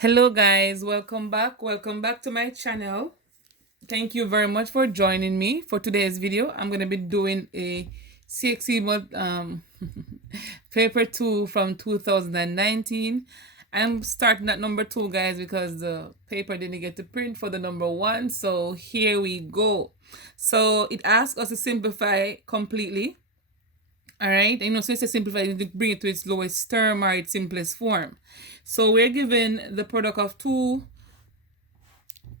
Hello guys, welcome back. Welcome back to my channel. Thank you very much for joining me for today's video. I'm going to be doing a CXC paper 2 from 2019. I'm starting at number 2 guys because the paper didn't get to print for the number 1. So here we go. So it asks us to simplify completely. All right, so it's a simplify, you bring it to its lowest term or its simplest form. So we're given the product of two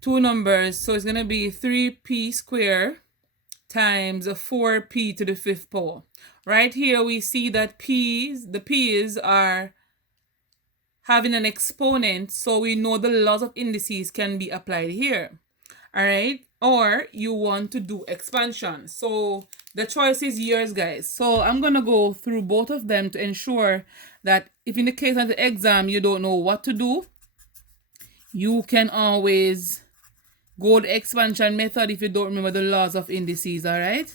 numbers. So it's going to be 3p squared times 4p to the 5th power. Right here we see that the p's are having an exponent, so we know the laws of indices can be applied here. All right, or you want to do expansion. So the choice is yours guys. So I'm gonna go through both of them to ensure that if in the case of the exam you don't know what to do, you can always go the expansion method if you don't remember the laws of indices. All right,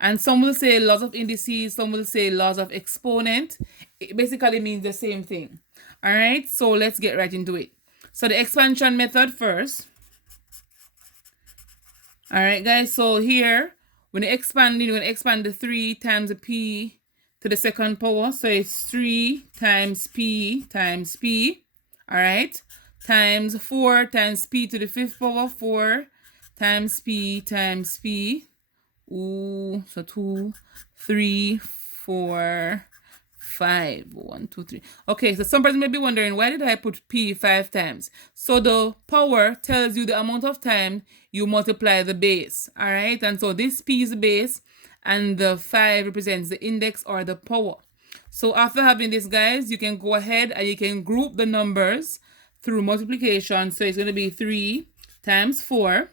and some will say laws of indices, some will say laws of exponent. It basically means the same thing. All right, so let's get right into it. So the expansion method first. All right, guys, so here, when you're going to expand the 3 times the p to the 2nd power. So it's 3 times p, all right, times 4 times p to the 5th power, 4 times p. Ooh, so 2, 3, 4, 5. 1, 2, 3. Okay, so some person may be wondering, why did I put p 5 times? So the power tells you the amount of time you multiply the base. All right, and so this p is the base and the 5 represents the index or the power. So after having this guys, you can go ahead and you can group the numbers through multiplication. So it's going to be 3 times 4.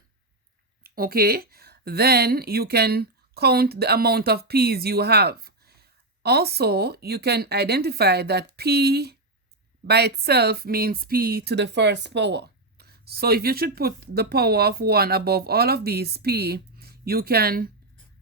Okay, then you can count the amount of p's you have. Also, you can identify that p by itself means p to the 1st power. So if you should put the power of 1 above all of these p, you can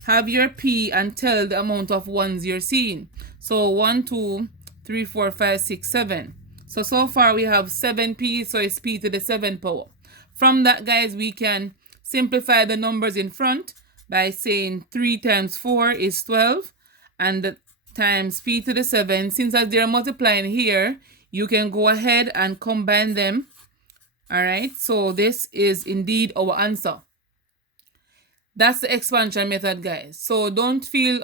have your p and tell the amount of ones you're seeing. So 1, 2, 3, 4, 5, 6, 7. So far we have 7 p, so it's p to the 7th power. From that, guys, we can simplify the numbers in front by saying 3 times 4 is 12, and the times p to the 7. Since as they're multiplying here, you can go ahead and combine them. All right, so this is indeed our answer. That's the expansion method, guys. So don't feel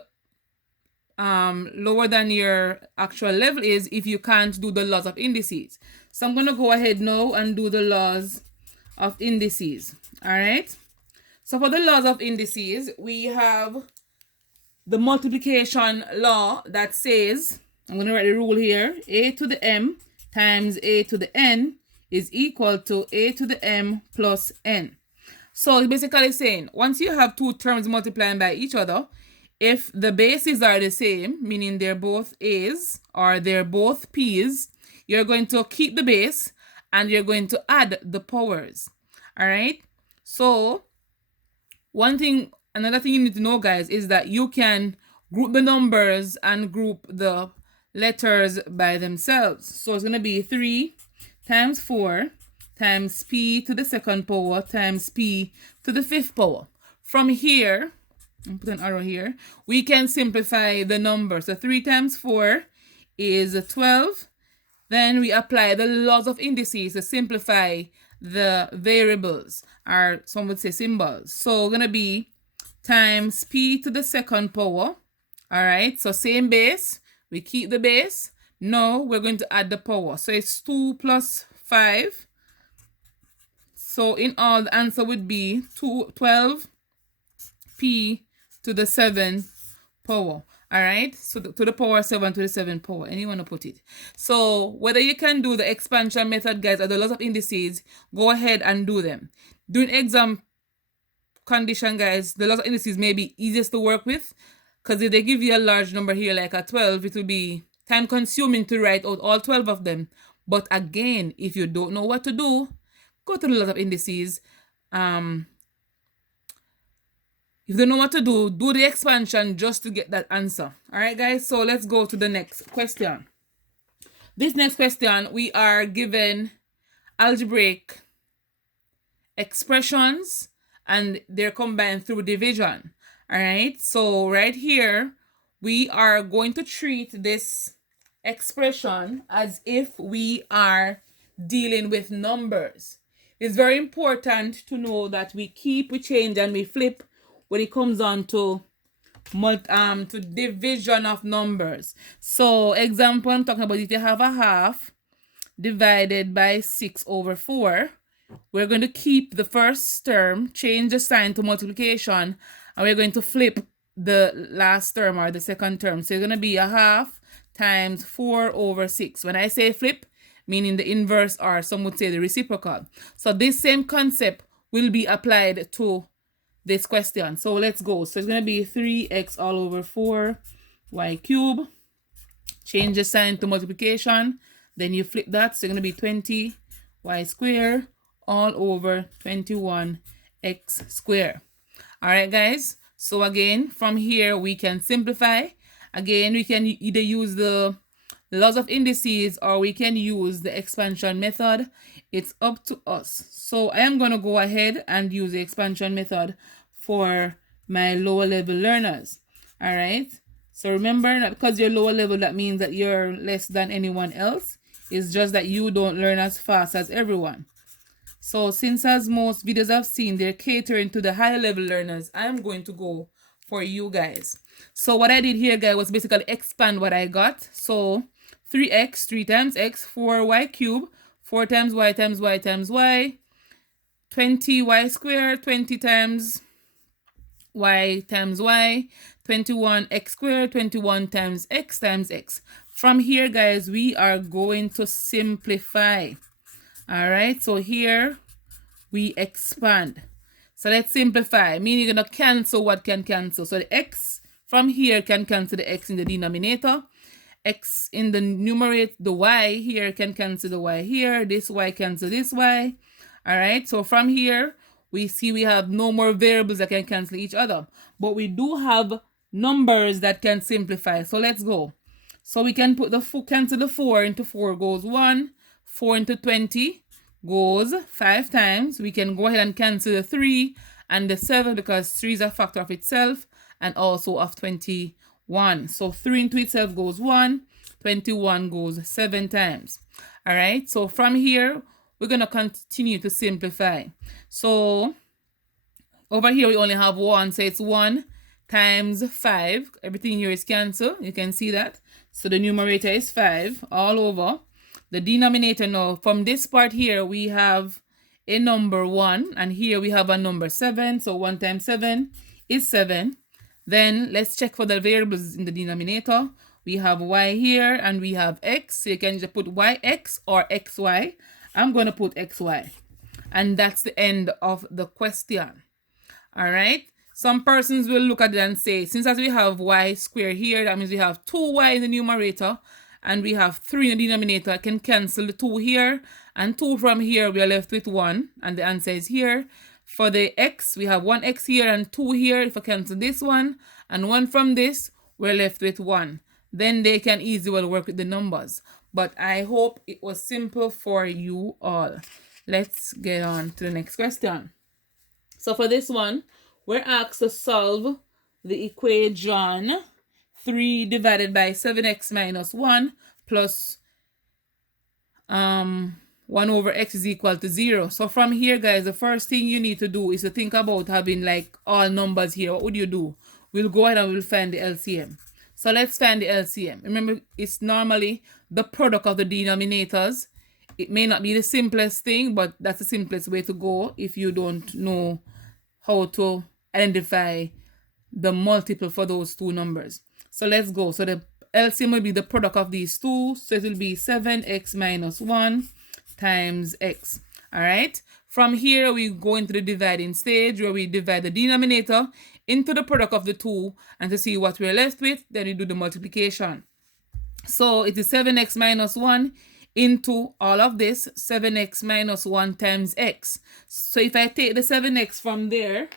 lower than your actual level is if you can't do the laws of indices. So I'm going to go ahead now and do the laws of indices. All right, so for the laws of indices, we have the multiplication law that says, I'm going to write the rule here, a to the m times a to the n is equal to a to the m plus n. So it's basically saying, once you have two terms multiplying by each other, if the bases are the same, meaning they're both a's or they're both p's, you're going to keep the base and you're going to add the powers. All right, so another thing you need to know, guys, is that you can group the numbers and group the letters by themselves. So it's going to be 3 times 4 times p to the 2nd power times p to the 5th power. From here, I'll put an arrow here, we can simplify the number. So 3 times 4 is 12. Then we apply the laws of indices to simplify the variables, or some would say symbols. So going to be times p to the 2nd power. All right, so same base, we keep the base. Now we're going to add the power. So it's 2 plus 5. So in all, the answer would be 12 p to the 7th power. All right, so to the power 7 to the 7th power, anyone to put it. So whether you can do the expansion method, guys, or the laws of indices, go ahead and do them. During exam condition, guys, the laws of indices may be easiest to work with, because if they give you a large number here like a 12, it will be time consuming to write out all 12 of them. But again, if you don't know what to do, go to the laws of indices. If you don't know what to do, do the expansion just to get that answer. All right, guys, so let's go to the next question. This next question, we are given algebraic expressions and they're combined through division. All right, so right here we are going to treat this expression as if we are dealing with numbers. It's very important to know that we change, and we flip when it comes on to division of numbers. So example, I'm talking about, if you have a half divided by 6/4, we're going to keep the first term, change the sign to multiplication, and we're going to flip the last term or the second term. So it's going to be a half times 4/6. When I say flip, meaning the inverse, or some would say the reciprocal. So this same concept will be applied to this question. So let's go. So it's going to be 3x all over 4y cube. Change the sign to multiplication. Then you flip that. So it's going to be 20y squared all over 21x squared. All right, guys. So again, from here, we can simplify. Again, we can either use the laws of indices or we can use the expansion method. It's up to us. So I am going to go ahead and use the expansion method for my lower level learners. All right. So remember, that because you're lower level, that means that you're less than anyone else. It's just that you don't learn as fast as everyone. So since, as most videos I've seen, they're catering to the higher level learners, I'm going to go for you guys. So what I did here, guys, was basically expand what I got. So 3x, 3 times x, 4y cubed, 4 times y times y times y, 20y squared, 20 times y times y, 21x squared, 21 times x. From here, guys, we are going to simplify. All right, so here we expand. So let's simplify, meaning you're going to cancel what can cancel. So the x from here can cancel the x in the denominator. X in the numerator, the y here can cancel the y here. This y cancel this y. All right, so from here, we see we have no more variables that can cancel each other. But we do have numbers that can simplify. So let's go. So we can put cancel the 4 into 4 goes 1. 4 into 20 goes 5 times. We can go ahead and cancel the 3 and the 7 because 3 is a factor of itself and also of 21. So 3 into itself goes 1. 21 goes 7 times. All right. So from here, we're going to continue to simplify. So over here, we only have 1. So it's 1 times 5. Everything here is cancelled. You can see that. So the numerator is 5 all over. The denominator now, from this part here, we have a number 1. And here we have a number 7. So 1 times 7 is 7. Then let's check for the variables in the denominator. We have y here and we have x. So you can just put yx or xy. I'm going to put xy. And that's the end of the question. All right. Some persons will look at it and say, since as we have y squared here, that means we have 2y in the numerator and we have 3 in the denominator. I can cancel the 2 here and 2 from here. We are left with 1 and the answer is here. For the x, we have 1x here and 2 here. If I cancel this one and 1 from this, we're left with 1. Then they can easily work with the numbers. But I hope it was simple for you all. Let's get on to the next question. So for this one, we're asked to solve the equation 3 divided by 7x minus 1 plus 1 over x is equal to 0. So from here, guys, the first thing you need to do is to think about having like all numbers here. What would you do? We'll go ahead and we'll find the LCM. So let's find the LCM. Remember, it's normally the product of the denominators. It may not be the simplest thing, but that's the simplest way to go if you don't know how to identify the multiple for those two numbers. So let's go. So the LCM will be the product of these two. So it will be 7x minus 1 times x. All right. From here, we go into the dividing stage where we divide the denominator into the product of the two, and to see what we're left with, then we do the multiplication. So it is 7x minus 1 into all of this, 7x minus 1 times x. So if I take the 7x from there,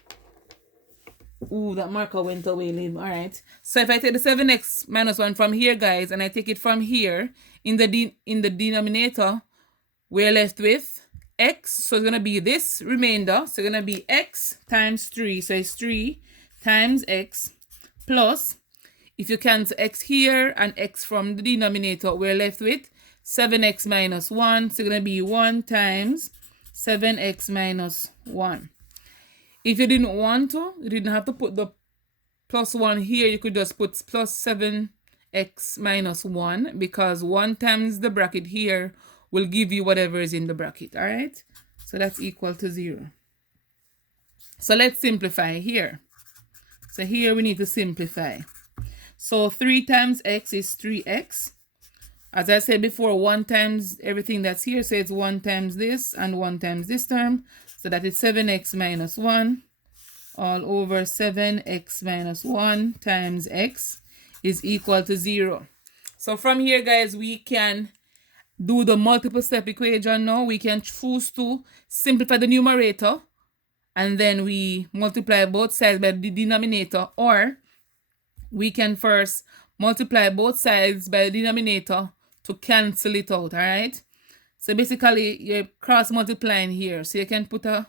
ooh, that marker went away, Liv. All right. So if I take the 7x minus 1 from here, guys, and I take it from here in the denominator, we're left with x, so it's going to be this remainder. So it's going to be x times 3. So it's 3 times x plus, if you cancel x here and x from the denominator, we're left with 7x minus 1. So it's going to be 1 times 7x minus 1. If you didn't want to, you didn't have to put the plus 1 here. You could just put plus 7x minus 1, because 1 times the bracket here will give you whatever is in the bracket. All right? So that's equal to 0. So let's simplify here. So here we need to simplify. So 3 times x is 3x. As I said before, 1 times everything that's here. So it's 1 times this and 1 times this term. So that is 7x minus 1 all over 7x minus 1 times x is equal to 0. So from here, guys, we can do the multiple step equation now. We can choose to simplify the numerator and then we multiply both sides by the denominator, or we can first multiply both sides by the denominator to cancel it out. All right, so basically you're cross multiplying here, so you can put a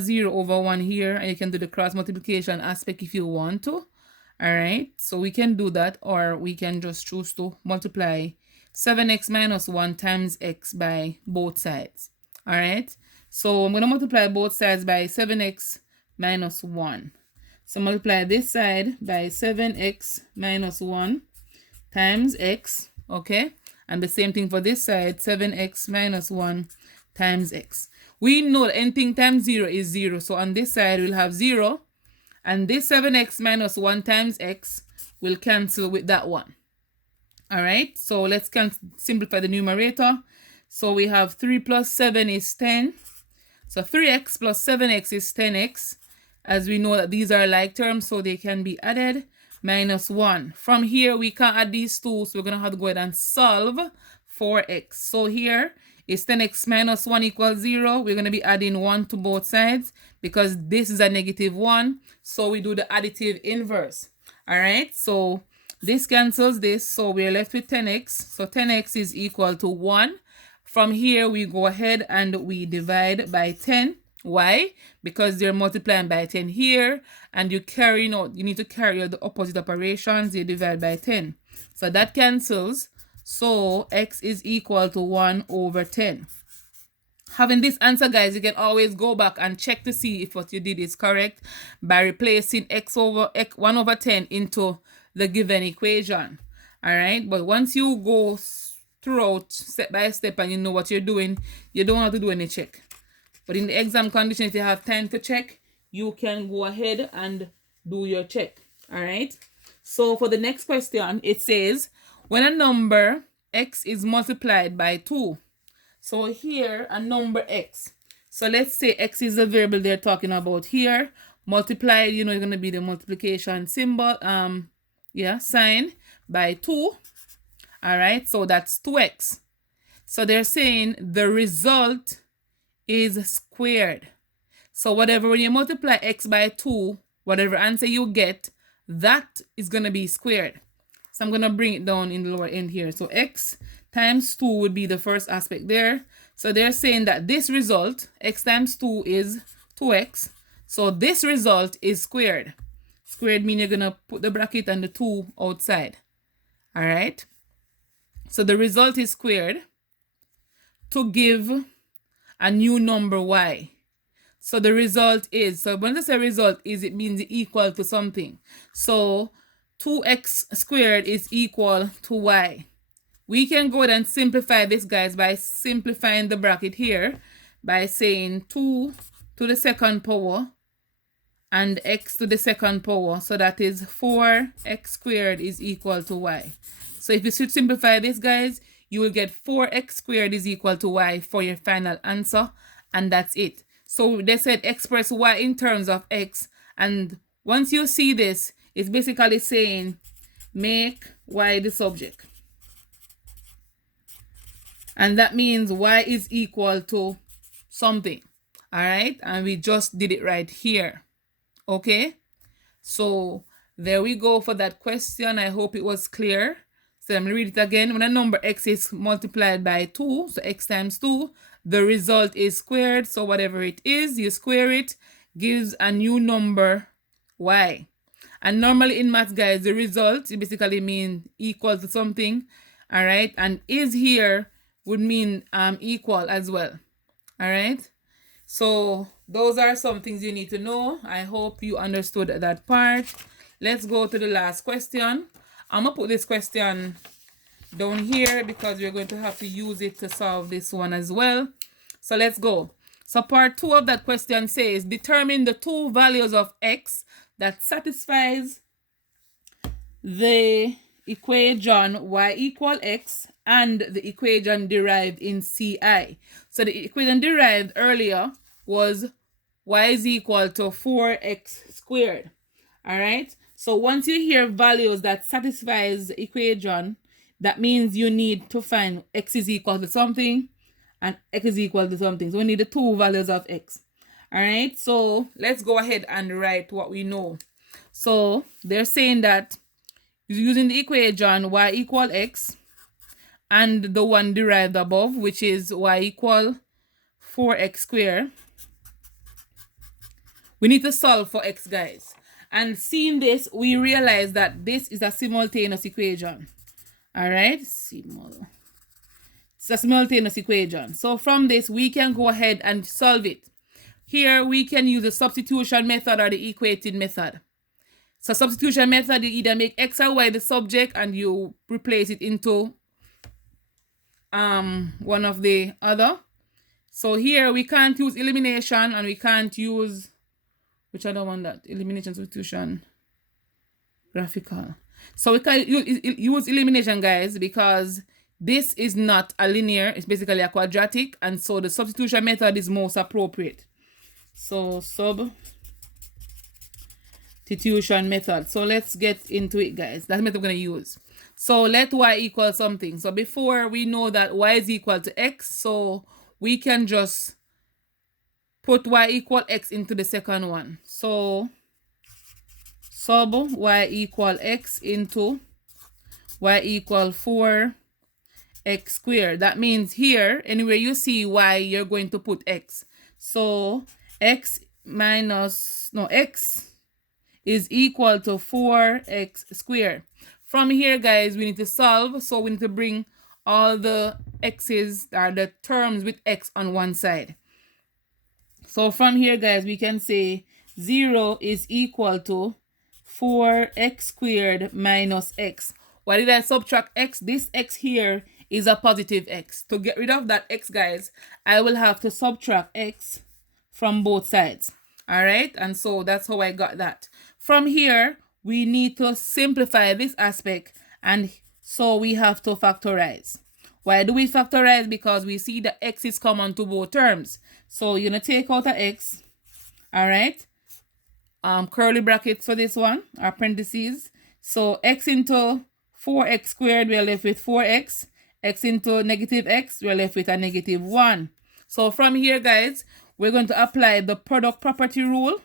0 over 1 here, and you can do the cross multiplication aspect if you want to. All right, so we can do that, or we can just choose to multiply 7x minus 1 times x by both sides. All right, so I'm going to multiply both sides by 7x minus 1. So multiply this side by 7x minus 1 times x, okay? And the same thing for this side, 7x minus 1 times x. We know that anything times 0 is 0. So on this side, we'll have 0. And this 7x minus 1 times x will cancel with that one. All right, so let's simplify the numerator. So we have 3 plus 7 is 10. So 3x plus 7x is 10x. As we know that these are like terms, so they can be added. Minus 1. From here, we can't add these two, so we're going to have to go ahead and solve for x. So here is 10x minus 1 equals 0. We're going to be adding 1 to both sides because this is a negative 1. So we do the additive inverse. All right, so this cancels this, so we're left with 10x. So 10x is equal to 1. From here, we go ahead and we divide by 10. Why? Because they're multiplying by 10 here, and you need to carry out the opposite operations. You divide by 10. So that cancels. So x is equal to 1 over 10. Having this answer, guys, you can always go back and check to see if what you did is correct by replacing x over 1 over 10 into the given equation. All right, but once you go throughout step by step and you know what you're doing, you don't have to do any check. But in the exam condition, if you have time to check, you can go ahead and do your check. All right. So for the next question, it says, when a number x is multiplied by 2. So here, a number x. So let's say x is the variable they're talking about here. Multiplied, is going to be the multiplication symbol, sign by 2. All right. So that's 2x. So they're saying the result is squared. So whatever, when you multiply x by 2, whatever answer you get, that is going to be squared. So I'm going to bring it down in the lower end here. So x times 2 would be the first aspect there. So they're saying that this result, x times 2 is 2x. So this result is squared. Squared means you're going to put the bracket and the 2 outside. All right. So the result is squared to give a new number y. So the result is, so when I say result is, it means equal to something. So 2x squared is equal to y. We can go ahead and simplify this, guys, by simplifying the bracket here by saying 2 to the second power and x to the second power. So that is 4x squared is equal to y. So if you should simplify this, guys, you will get 4x squared is equal to y for your final answer, and that's it. So they said express y in terms of x, and once you see this, it's basically saying make y the subject. And that means y is equal to something. All right, and we just did it right here. Okay, so there we go for that question. I hope it was clear. So I'm going to read it again. When a number x is multiplied by 2, so x times 2, the result is squared. So whatever it is, you square it, gives a new number, y. And normally in math, guys, the result basically mean equal to something, all right? And is here would mean equal as well, all right? So those are some things you need to know. I hope you understood that part. Let's go to the last question. I'm gonna put this question down here because we're going to have to use it to solve this one as well. So let's go. So part 2 of that question says, determine the two values of x that satisfies the equation y equal x and the equation derived in CI. So the equation derived earlier was y is equal to 4x squared. All right. So once you hear values that satisfies the equation, that means you need to find x is equal to something and x is equal to something. So we need the two values of x. All right. So let's go ahead and write what we know. So they're saying that using the equation y equal x and the one derived above, which is y equal 4x squared, we need to solve for x, guys. And seeing this, we realize that this is a simultaneous equation. All right, it's a simultaneous equation. So from this, we can go ahead and solve it. Here, we can use the substitution method or the equating method. So substitution method, you either make x or y the subject and you replace it into one of the other. So here, we can't use elimination and we can't use, which other one that? Elimination, substitution, graphical. So we can use elimination, guys, because this is not a linear. It's basically a quadratic. And so the substitution method is most appropriate. So substitution method. So let's get into it, guys. That's the method we're going to use. So let y equal something. So before we know that y is equal to x, so we can just put y equal x into the second one. So sub y equal x into y equal 4x squared. That means here, anywhere you see y, you're going to put x. So x is equal to 4x squared. From here, guys, we need to solve. So we need to bring all the x's, or the terms with x on one side. So from here, guys, we can say 0 is equal to 4x squared minus x. Why did I subtract x? This x here is a positive x. To get rid of that x, guys, I will have to subtract x from both sides. All right, and so that's how I got that. From here, we need to simplify this aspect, and so we have to factorize. Why do we factorize? Because we see that x is common to both terms. So you're going to take out a x, all right? Curly brackets for this one, or parentheses. So x into 4x squared, we're left with 4x. X into negative x, we're left with a negative 1. So from here, guys, we're going to apply the product property rule.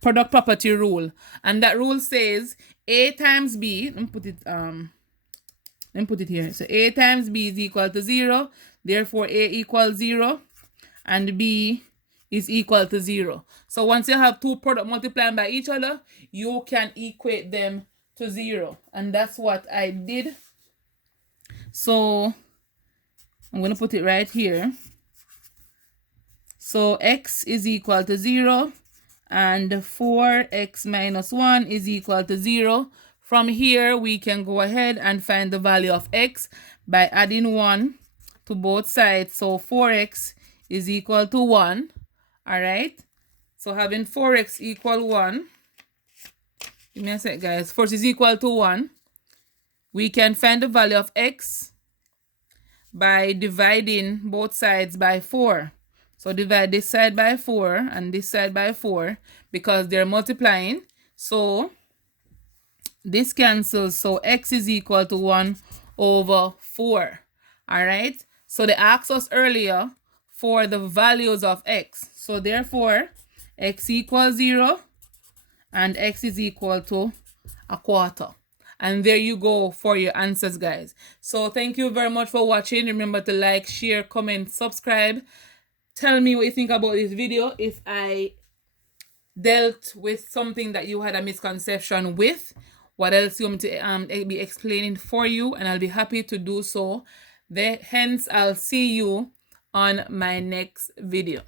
Product property rule. And that rule says a times b, let me put it here. So a times b is equal to 0. Therefore, a equals 0 and b is equal to 0. So once you have two products multiplying by each other, you can equate them to 0. And that's what I did. So I'm going to put it right here. So x is equal to 0 and 4x minus 1 is equal to 0. From here, we can go ahead and find the value of x by adding 1 to both sides. So 4x is equal to 1. All right. So having 4x equal 1. Give me a sec, guys. 4 is equal to 1. We can find the value of x by dividing both sides by 4. So divide this side by 4 and this side by 4 because they're multiplying. So this cancels. So x is equal to 1 over 4. All right. So they asked us earlier for the values of x. So therefore, x equals 0 and x is equal to a quarter. And there you go for your answers, guys. So thank you very much for watching. Remember to like, share, comment, subscribe. Tell me what you think about this video. If I dealt with something that you had a misconception with, what else you want me to be explaining for you, and I'll be happy to do so. Hence, I'll see you on my next video.